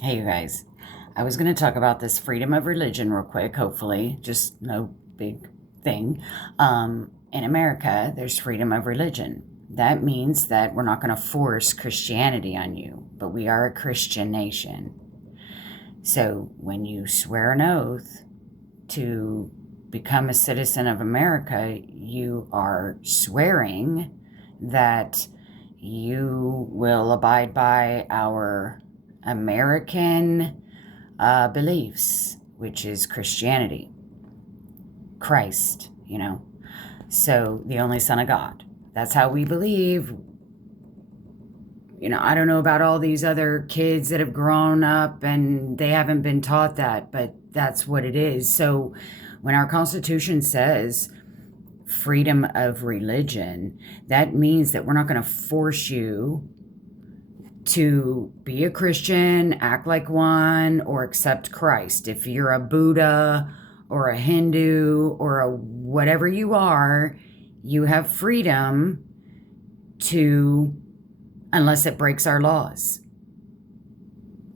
Hey, you guys. I was going to talk about this freedom of religion real quick, hopefully, just no big thing. In America, there's freedom of religion. That means that we're not going to force Christianity on you, but we are a Christian nation. So when you swear an oath to become a citizen of America, you are swearing that you will abide by our American beliefs, which is Christianity, Christ. So the only Son of God. That's how we believe. I don't know about all these other kids that have grown up and they haven't been taught that, but that's what it is. So when our Constitution says freedom of religion, that means that we're not going to force you to be a Christian, act like one, or accept Christ. If you're a Buddha or a Hindu or a whatever you are, you have freedom to, unless it breaks our laws.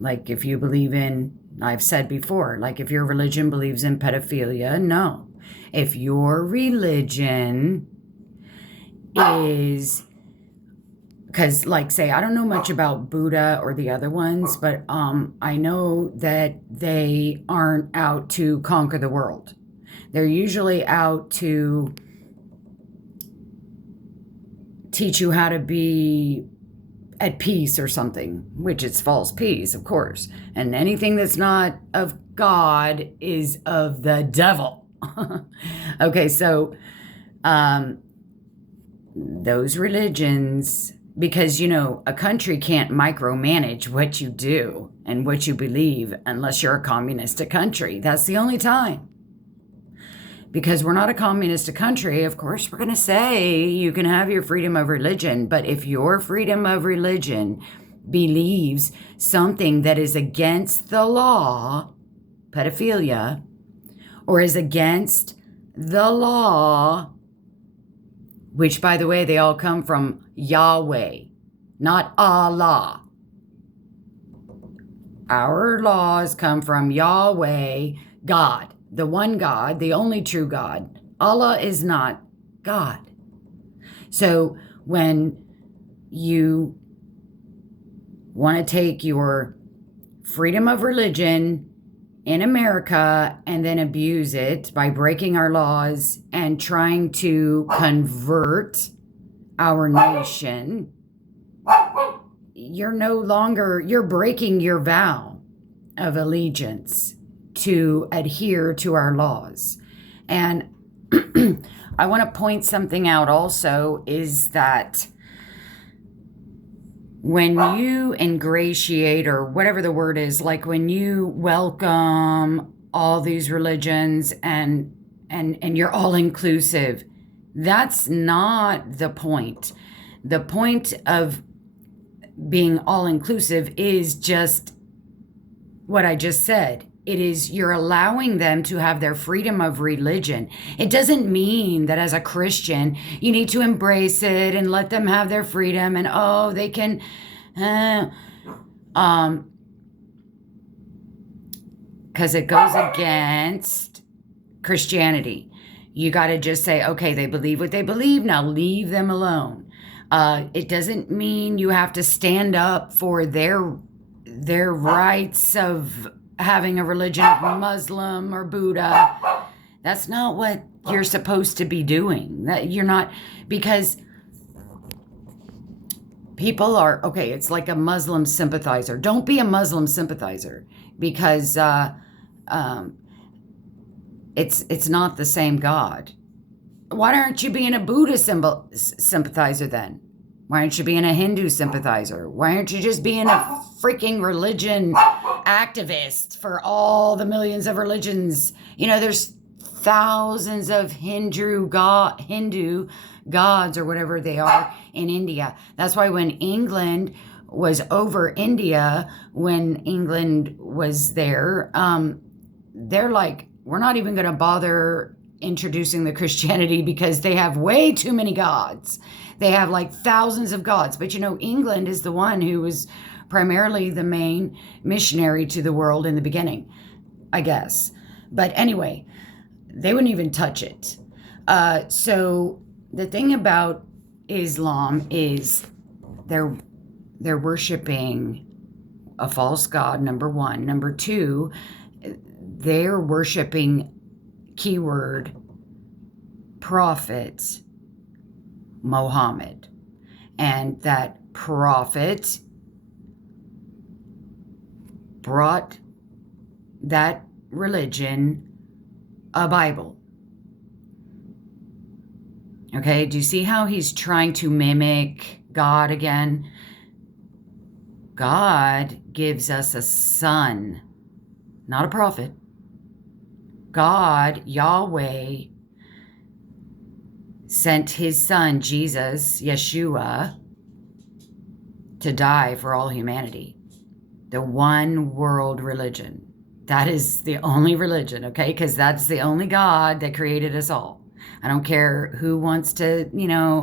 Like if you believe in, I've said before, like if your religion believes in pedophilia, no. If your religion is, because like say, I don't know much about Buddha or the other ones, but I know that they aren't out to conquer the world. They're usually out to teach you how to be at peace or something, which is false peace, of course. And anything that's not of God is of the devil. Okay, so those religions, because a country can't micromanage what you do and what you believe unless you're a communistic country. That's the only time. Because we're not a communist country, of course, we're going to say you can have your freedom of religion. But if your freedom of religion believes something that is against the law, pedophilia, or is against the law, which, by the way, they all come from Yahweh, not Allah. Our laws come from Yahweh, God. The one God, the only true God. Allah is not God. So when you want to take your freedom of religion in America and then abuse it by breaking our laws and trying to convert our nation, you're breaking your vow of allegiance to adhere to our laws. And I want to point something out also is that when you ingratiate, or whatever the word is, like when you welcome all these religions and you're all inclusive, that's not the point. The point of being all inclusive is just what I just said. It is you're allowing them to have their freedom of religion. It doesn't mean that as a Christian, you need to embrace it and let them have their freedom and, they can, because it goes against Christianity. You got to just say, okay, they believe what they believe. Now leave them alone. It doesn't mean you have to stand up for their rights of having a religion of Muslim or Buddha. That's not what you're supposed to be doing. That you're not, because people are, okay, it's like a Muslim sympathizer. Don't be a Muslim sympathizer, because it's not the same God. Why aren't you being a Buddha sympathizer then? Why aren't you being a Hindu sympathizer? Why aren't you just being a freaking religion activist for all the millions of religions? There's thousands of Hindu gods or whatever they are in India. That's why when England was over India, when England was there, they're like, we're not even going to bother introducing the Christianity because they have way too many gods. They have like thousands of gods. But England is the one who was primarily the main missionary to the world in the beginning, I guess. But anyway, they wouldn't even touch it. So the thing about Islam is they're worshiping a false god, number one. Number two, they're worshiping, keyword, prophet Muhammad. And that prophet brought that religion a Bible. Okay, do you see how he's trying to mimic God again? God gives us a son, not a prophet. God, Yahweh, sent his son, Jesus, Yeshua, to die for all humanity. The one world religion. That is the only religion, okay? Because that's the only God that created us all. I don't care who wants to,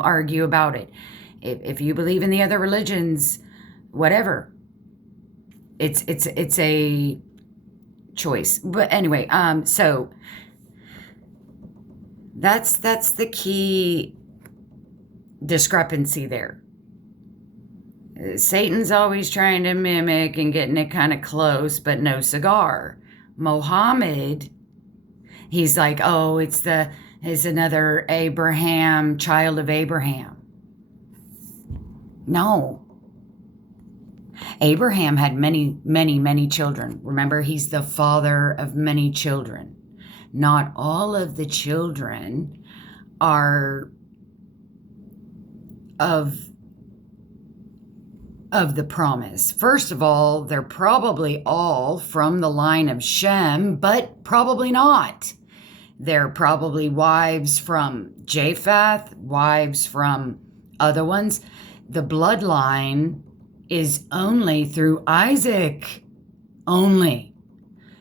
argue about it. If you believe in the other religions, whatever. It's a choice. But anyway, so that's the key discrepancy there. Satan's always trying to mimic and getting it kind of close, but no cigar. Mohammed, he's like, oh, it's another Abraham, child of Abraham. No. Abraham had many, many, many children. Remember, he's the father of many children. Not all of the children are of the promise. First of all, they're probably all from the line of Shem, but probably not. They're probably wives from Japheth, wives from other ones. The bloodline is only through Isaac, only.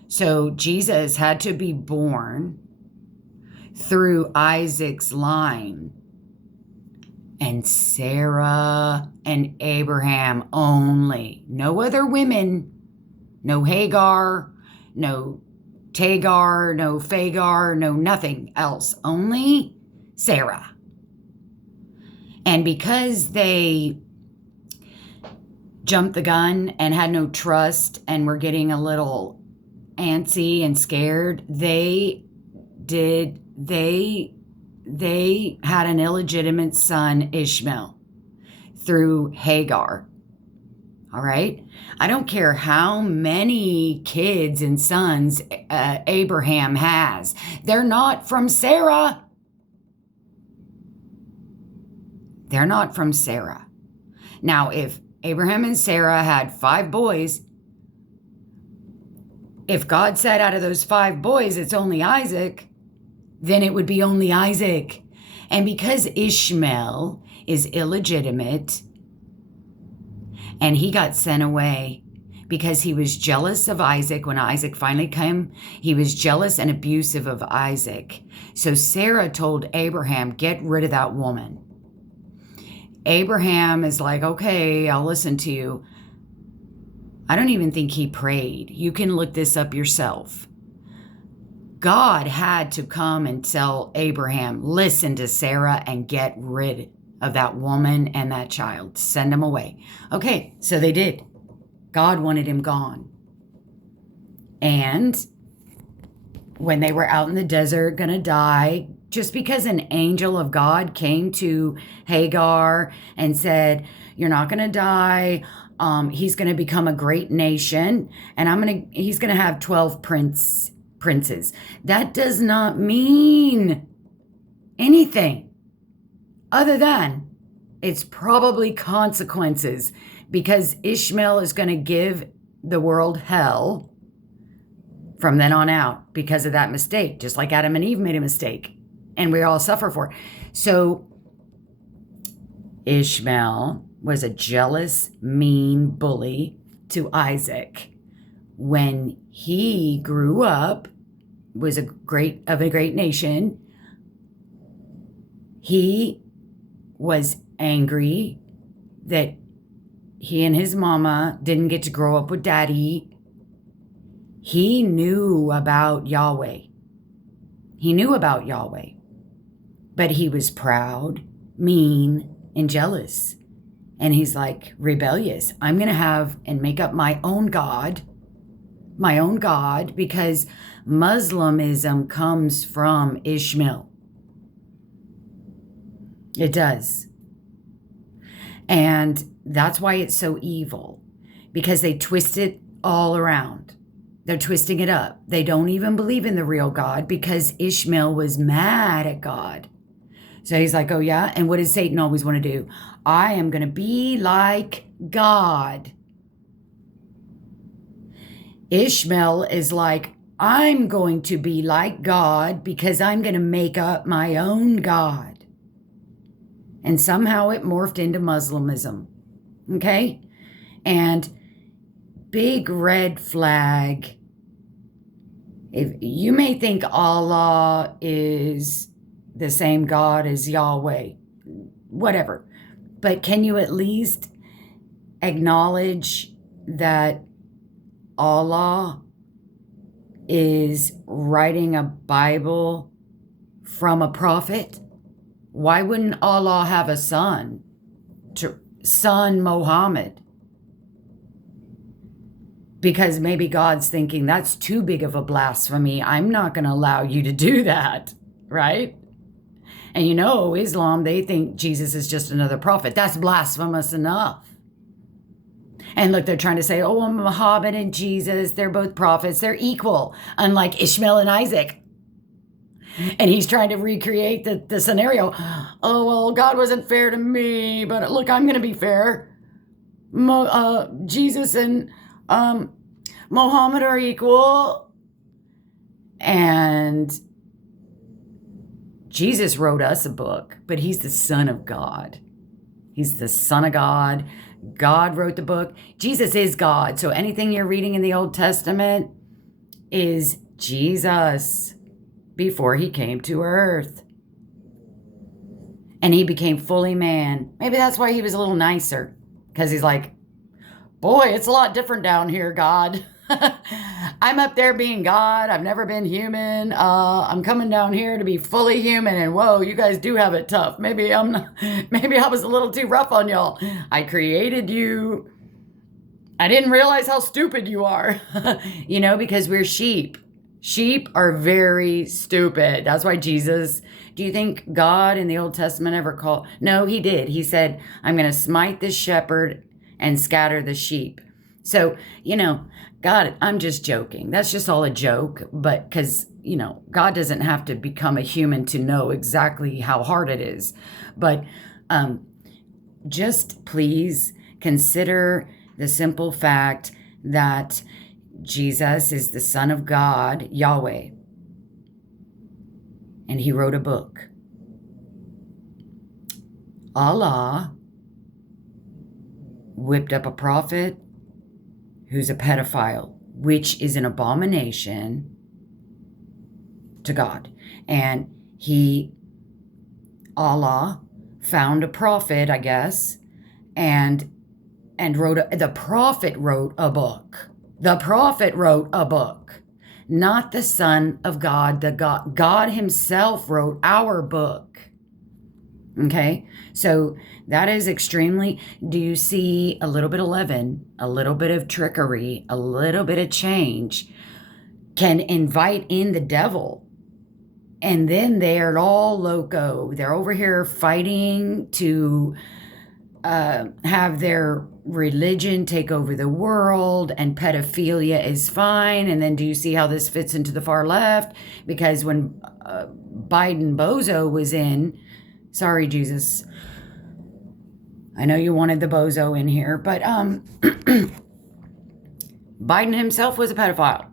So Jesus had to be born through Isaac's line. And Sarah and Abraham only. No other women. No Hagar, no Tagar, no Fagar, no nothing else. Only Sarah. And because they jumped the gun and had no trust and were getting a little antsy and scared, they had an illegitimate son, Ishmael, through Hagar. All right? I don't care how many kids and sons Abraham has. They're not from Sarah. They're not from Sarah. Now, if Abraham and Sarah had 5 boys, if God said out of those 5 boys it's only Isaac, then it would be only Isaac. And because Ishmael is illegitimate and he got sent away because he was jealous of Isaac when Isaac finally came, he was jealous and abusive of Isaac. So Sarah told Abraham, get rid of that woman. Abraham is like, okay, I'll listen to you. I don't even think he prayed. You can look this up yourself. God had to come and tell Abraham, listen to Sarah and get rid of that woman and that child. Send them away. Okay, so they did. God wanted him gone. And when they were out in the desert going to die, just because an angel of God came to Hagar and said, you're not going to die. He's going to become a great nation and he's going to have 12 princes. That does not mean anything other than it's probably consequences, because Ishmael is going to give the world hell from then on out because of that mistake, just like Adam and Eve made a mistake and we all suffer for it. So Ishmael was a jealous, mean bully to Isaac. When he grew up, was a great nation, he was angry that he and his mama didn't get to grow up with daddy. He knew about Yahweh. He knew about Yahweh. But he was proud, mean, and jealous. And he's like rebellious. I'm going to have and make up my own God, because Muslimism comes from Ishmael. It does. And that's why it's so evil, because they twist it all around. They're twisting it up. They don't even believe in the real God because Ishmael was mad at God. So he's like, oh yeah? And what does Satan always want to do? I am going to be like God. Ishmael is like, I'm going to be like God because I'm going to make up my own God. And somehow it morphed into Muslimism. Okay? And big red flag. If you may think Allah is the same God as Yahweh, whatever. But can you at least acknowledge that Allah is writing a Bible from a prophet? Why wouldn't Allah have a son? Son Muhammad? Because maybe God's thinking, that's too big of a blasphemy. I'm not going to allow you to do that, right? And you know, Islam, they think Jesus is just another prophet. That's blasphemous enough. And look, they're trying to say, oh, Muhammad and Jesus, they're both prophets. They're equal, unlike Ishmael and Isaac. And he's trying to recreate the scenario. Oh, well, God wasn't fair to me, but look, I'm going to be fair. Jesus and Muhammad are equal. And Jesus wrote us a book, but he's the Son of God. He's the Son of God. God wrote the book. Jesus is God. So anything you're reading in the Old Testament is Jesus before he came to earth. And he became fully man. Maybe that's why he was a little nicer. Because he's like, boy, it's a lot different down here, God. I'm up there being God. I've never been human. I'm coming down here to be fully human. And whoa, you guys do have it tough. Maybe I was a little too rough on y'all. I created you. I didn't realize how stupid you are. Because we're sheep. Sheep are very stupid. That's why Jesus, do you think God in the Old Testament ever called? No, he did. He said, I'm going to smite the shepherd and scatter the sheep. So, God, I'm just joking. That's just all a joke. But because, God doesn't have to become a human to know exactly how hard it is. But just please consider the simple fact that Jesus is the Son of God, Yahweh. And he wrote a book. Allah whipped up a prophet who's a pedophile, which is an abomination to God. And Allah found a prophet, I guess, and the prophet wrote a book. The prophet wrote a book, not the Son of God. God himself wrote our book. Okay, so that is extremely, do you see a little bit of leaven, a little bit of trickery, a little bit of change can invite in the devil. And then they're all loco. They're over here fighting to have their religion take over the world, and pedophilia is fine. And then do you see how this fits into the far left? Because when Biden Bozo was in, sorry, Jesus, I know you wanted the bozo in here, but Biden himself was a pedophile.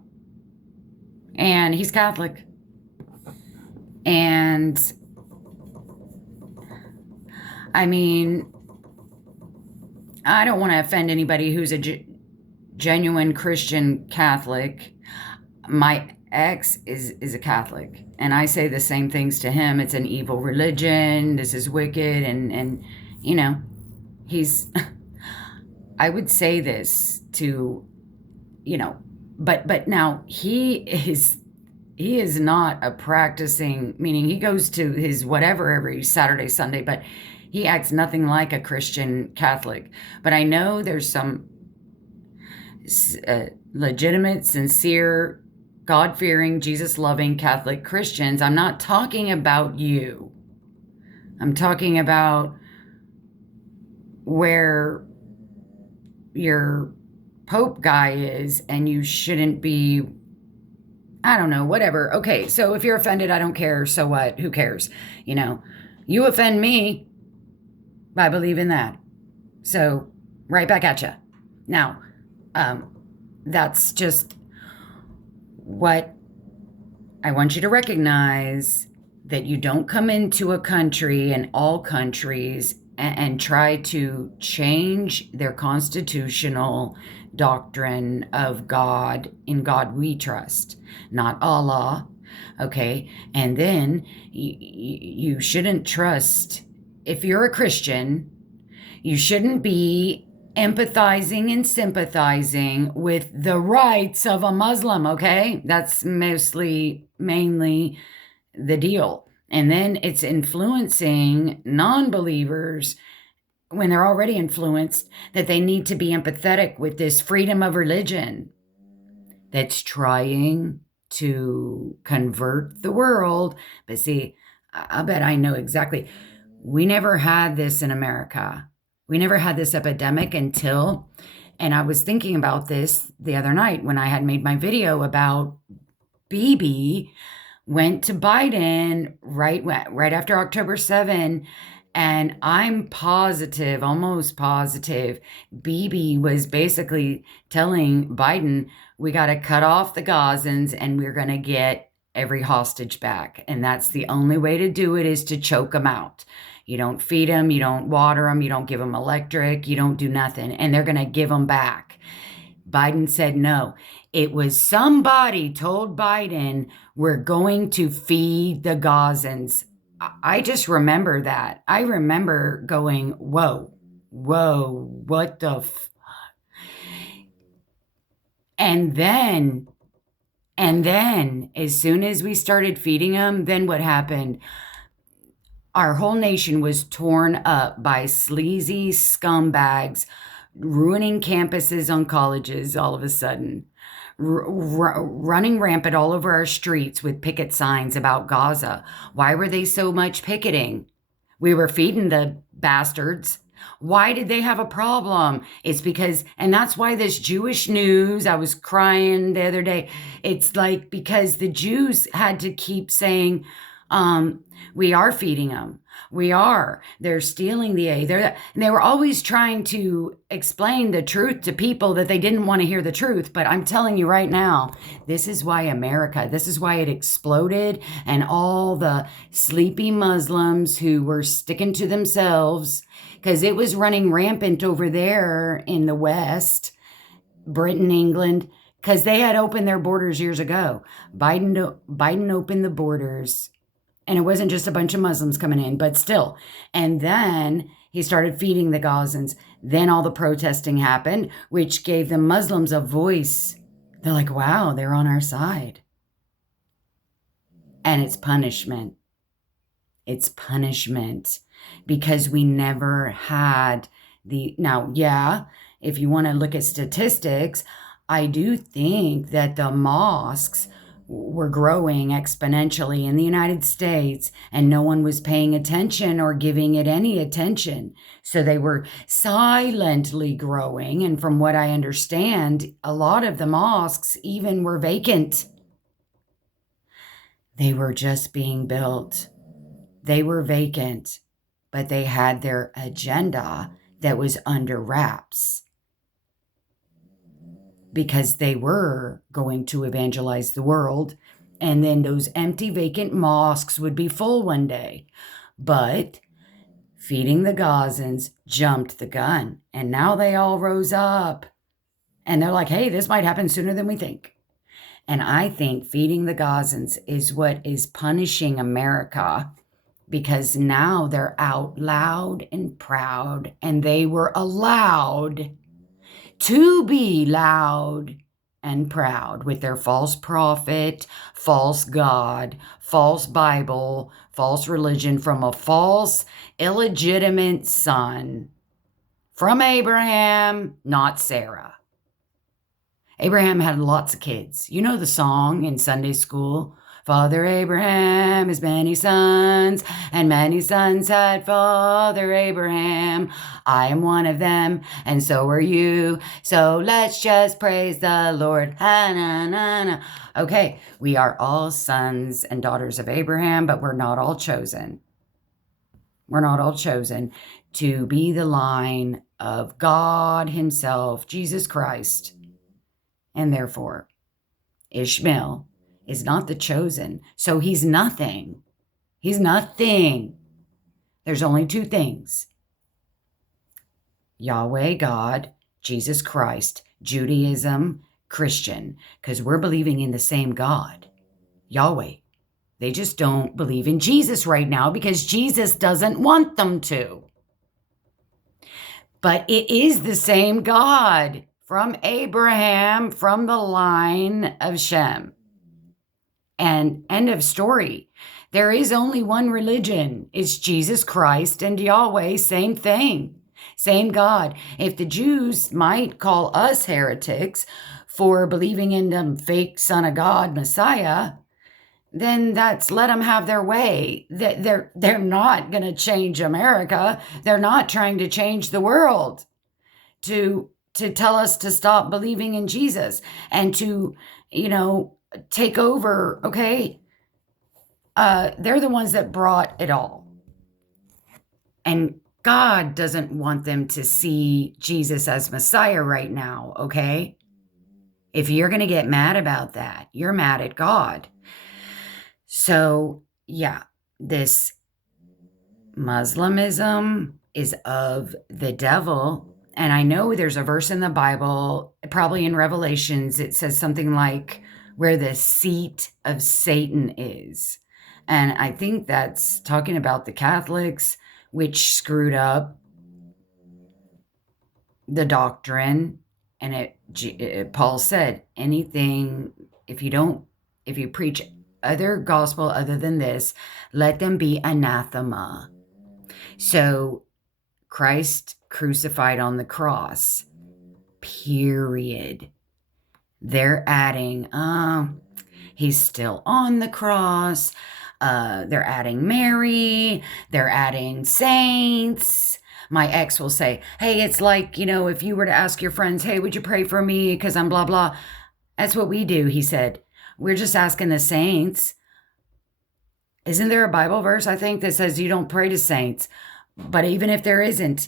And he's Catholic. And I mean, I don't want to offend anybody who's a genuine Christian Catholic. My ex is a Catholic, and I say the same things to him. It's an evil religion. This is wicked, and he's I would say this to, you know, but now he is not a practicing, meaning he goes to his whatever every Saturday, Sunday, but he acts nothing like a Christian Catholic. But I know there's some legitimate, sincere, God fearing, Jesus loving Catholic Christians. I'm not talking about you. I'm talking about where your Pope guy is, and you shouldn't be, I don't know, whatever. Okay, so if you're offended, I don't care. So what? Who cares? You know, you offend me by believing that. So, right back at you. Now, um, that's just what I want you to recognize, that you don't come into a country and all countries and try to change their constitutional doctrine of God. In God we trust, not Allah. Okay. And then you shouldn't trust, if you're a Christian, you shouldn't be empathizing and sympathizing with the rights of a Muslim, okay? That's mainly the deal. And then it's influencing non believers, when they're already influenced, that they need to be empathetic with this freedom of religion that's trying to convert the world. But see, I bet I know exactly. We never had this in America. We never had this epidemic until, and I was thinking about this the other night when I had made my video about Bibi went to Biden right after October 7, and I'm positive, almost positive, Bibi was basically telling Biden, we got to cut off the Gazans and we're going to get every hostage back. And that's the only way to do it, is to choke them out. You don't feed them, you don't water them, you don't give them electric, you don't do nothing, and they're going to give them back. Biden said no. It was somebody told Biden, we're going to feed the Gazans. I just remember that. I remember going, whoa, what the and then, as soon as we started feeding them, then what happened? Our whole nation was torn up by sleazy scumbags ruining campuses on colleges all of a sudden, running rampant all over our streets with picket signs about Gaza. Why were they so much picketing? We were feeding the bastards. Why did they have a problem? It's because, and that's why this Jewish news, I was crying the other day. It's like, because the Jews had to keep saying, we are feeding them. We are. They're stealing the aid. And they were always trying to explain the truth to people that they didn't want to hear the truth. But I'm telling you right now, this is why America, this is why it exploded. And all the sleepy Muslims who were sticking to themselves, because it was running rampant over there in the West, Britain, England, because they had opened their borders years ago. Biden opened the borders. And it wasn't just a bunch of Muslims coming in, but still. And then he started feeding the Gazans. Then all the protesting happened, which gave the Muslims a voice. They're like, wow, they're on our side. And it's punishment. It's punishment, because we never had now, yeah, if you want to look at statistics, I do think that the mosques were growing exponentially in the United States, and no one was paying attention or giving it any attention. So they were silently growing. And from what I understand, a lot of the mosques even were vacant. They were just being built. They were vacant, but they had their agenda that was under wraps, because they were going to evangelize the world, and then those empty, vacant mosques would be full one day. But feeding the Gazans jumped the gun, and now they all rose up, and they're like, hey, this might happen sooner than we think. And I think feeding the Gazans is what is punishing America, because now they're out loud and proud, and they were allowed to be loud and proud with their false prophet, false God, false Bible, false religion from a false, illegitimate son from Abraham, not Sarah. Abraham had lots of kids. You know the song in Sunday school? Father Abraham has many sons, and many sons had Father Abraham. I am one of them, and so are you. So let's just praise the Lord. Ha, na, na, na. Okay, we are all sons and daughters of Abraham, but we're not all chosen. We're not all chosen to be the line of God Himself, Jesus Christ. And therefore, Ishmael is not the chosen. So he's nothing. He's nothing. There's only two things: Yahweh, God, Jesus Christ, Judaism, Christian, because we're believing in the same God, Yahweh. They just don't believe in Jesus right now because Jesus doesn't want them to. But it is the same God from Abraham, from the line of Shem. And end of story. There is only one religion. It's Jesus Christ and Yahweh, same thing, same God. If the Jews might call us heretics for believing in the fake Son of God, Messiah, then that's let them have their way. They're not going to change America. They're not trying to change the world to tell us to stop believing in Jesus and to, take over, okay? They're the ones that brought it all. And God doesn't want them to see Jesus as Messiah right now, okay? If you're going to get mad about that, you're mad at God. So, yeah, this Muslimism is of the devil. And I know there's a verse in the Bible, probably in Revelations, it says something like where the seat of Satan is. And I think that's talking about the Catholics, which screwed up the doctrine. And Paul said, anything, if you preach other gospel other than this, let them be anathema. So Christ crucified on the cross, period. They're adding, he's still on the cross. They're adding Mary. They're adding saints. My ex will say, hey, it's like, if you were to ask your friends, hey, would you pray for me because I'm blah, blah. That's what we do, he said. We're just asking the saints. Isn't there a Bible verse, I think, that says you don't pray to saints? But even if there isn't,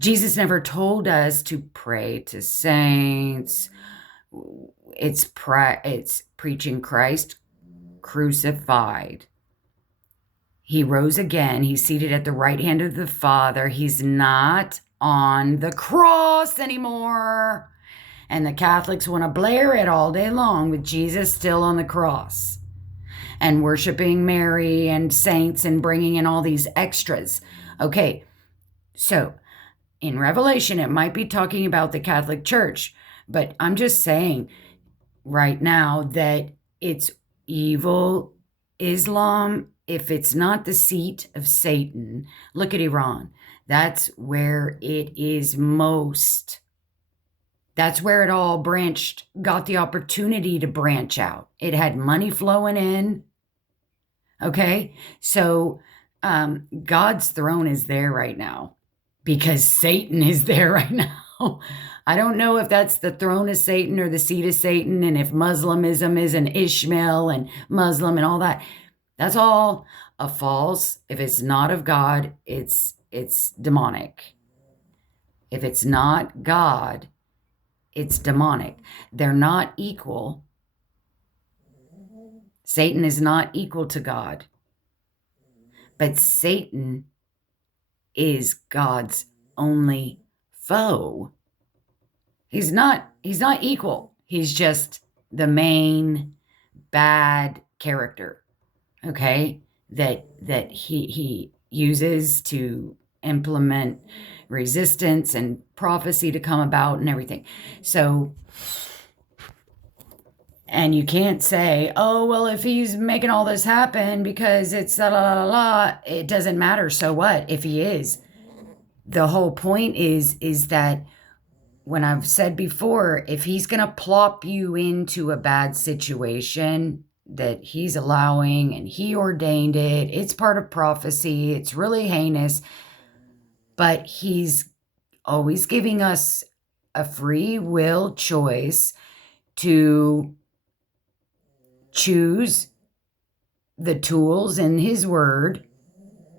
Jesus never told us to pray to saints. It's preaching Christ crucified. He rose again. He's seated at the right hand of the Father. He's not on the cross anymore. And the Catholics want to blare it all day long with Jesus still on the cross and worshiping Mary and saints and bringing in all these extras. Okay, so in Revelation, it might be talking about the Catholic Church, but I'm just saying right now that it's evil Islam. If it's not the seat of Satan, look at Iran. That's where it is most. That's where it all got the opportunity to branch out. It had money flowing in. Okay, so God's throne is there right now because Satan is there right now. I don't know if that's the throne of Satan or the seat of Satan, and if Muslimism is an Ishmael and Muslim and all that. That's all a false. If it's not of God, it's demonic. If it's not God, it's demonic. They're not equal. Satan is not equal to God. But Satan is God's only foe. He's not equal. He's just the main bad character, okay? That he uses to implement resistance and prophecy to come about and everything. So, and you can't say, oh, well, if he's making all this happen because it's la la la la, it doesn't matter. So what if he is? The whole point is that when I've said before, if he's going to plop you into a bad situation that he's allowing and he ordained it, it's part of prophecy, it's really heinous, but he's always giving us a free will choice to choose the tools in his word,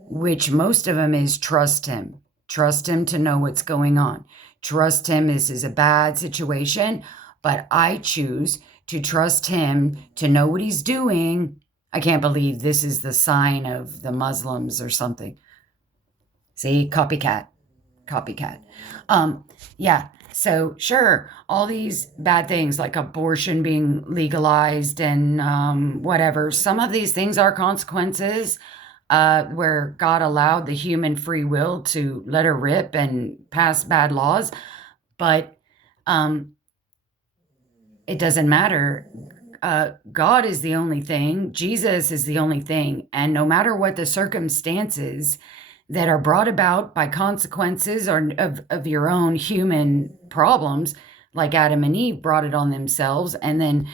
which most of them is trust him. Trust him to know what's going on. Trust him, this is a bad situation, but I choose to trust him to know what he's doing. I can't believe this is the sign of the Muslims or something. See, copycat. Yeah, so sure, all these bad things like abortion being legalized and whatever, some of these things are consequences where God allowed the human free will to let her rip and pass bad laws, but it doesn't matter. God is the only thing. Jesus is the only thing. And no matter what the circumstances that are brought about by consequences or of your own human problems, like Adam and Eve brought it on themselves, and then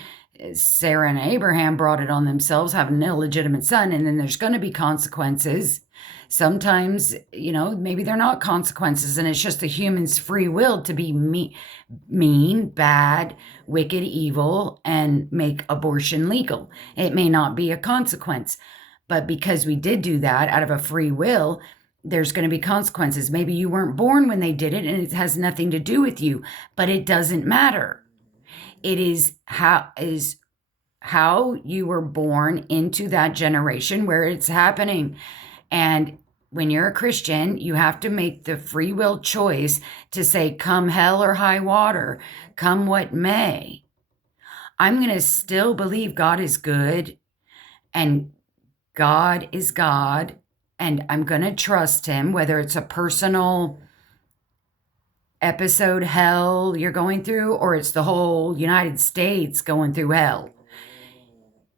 Sarah and Abraham brought it on themselves, having an illegitimate son, and then there's going to be consequences. Sometimes, maybe they're not consequences, and it's just the human's free will to be mean, bad, wicked, evil, and make abortion legal. It may not be a consequence, but because we did do that out of a free will, there's going to be consequences. Maybe you weren't born when they did it, and it has nothing to do with you, but it doesn't matter. It is how you were born into that generation where it's happening. And when you're a Christian, you have to make the free will choice to say, come hell or high water, come what may, I'm going to still believe God is good and God is God, and I'm going to trust him, whether it's a personal episode hell you're going through or it's the whole United States going through hell.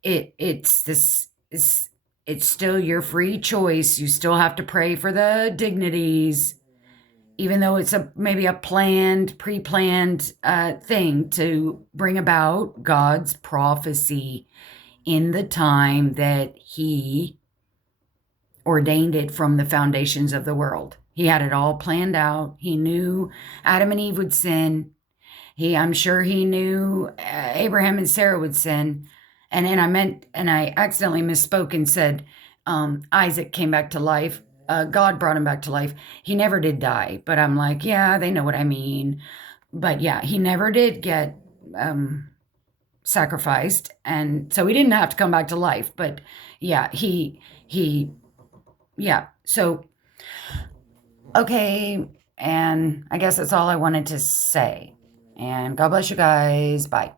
It's still your free choice. You still have to pray for the dignities, even though it's maybe a pre-planned thing to bring about God's prophecy in the time that he ordained it from the foundations of the world. He had it all planned out. He knew Adam and Eve would sin. I'm sure he knew Abraham and Sarah would sin. And then I accidentally misspoke and said Isaac came back to life. God brought him back to life. He never did die, but I'm like, yeah, they know what I mean. But yeah, he never did get sacrificed, and so he didn't have to come back to life. But yeah, yeah. So, okay, and I guess that's all I wanted to say. And God bless you guys. Bye.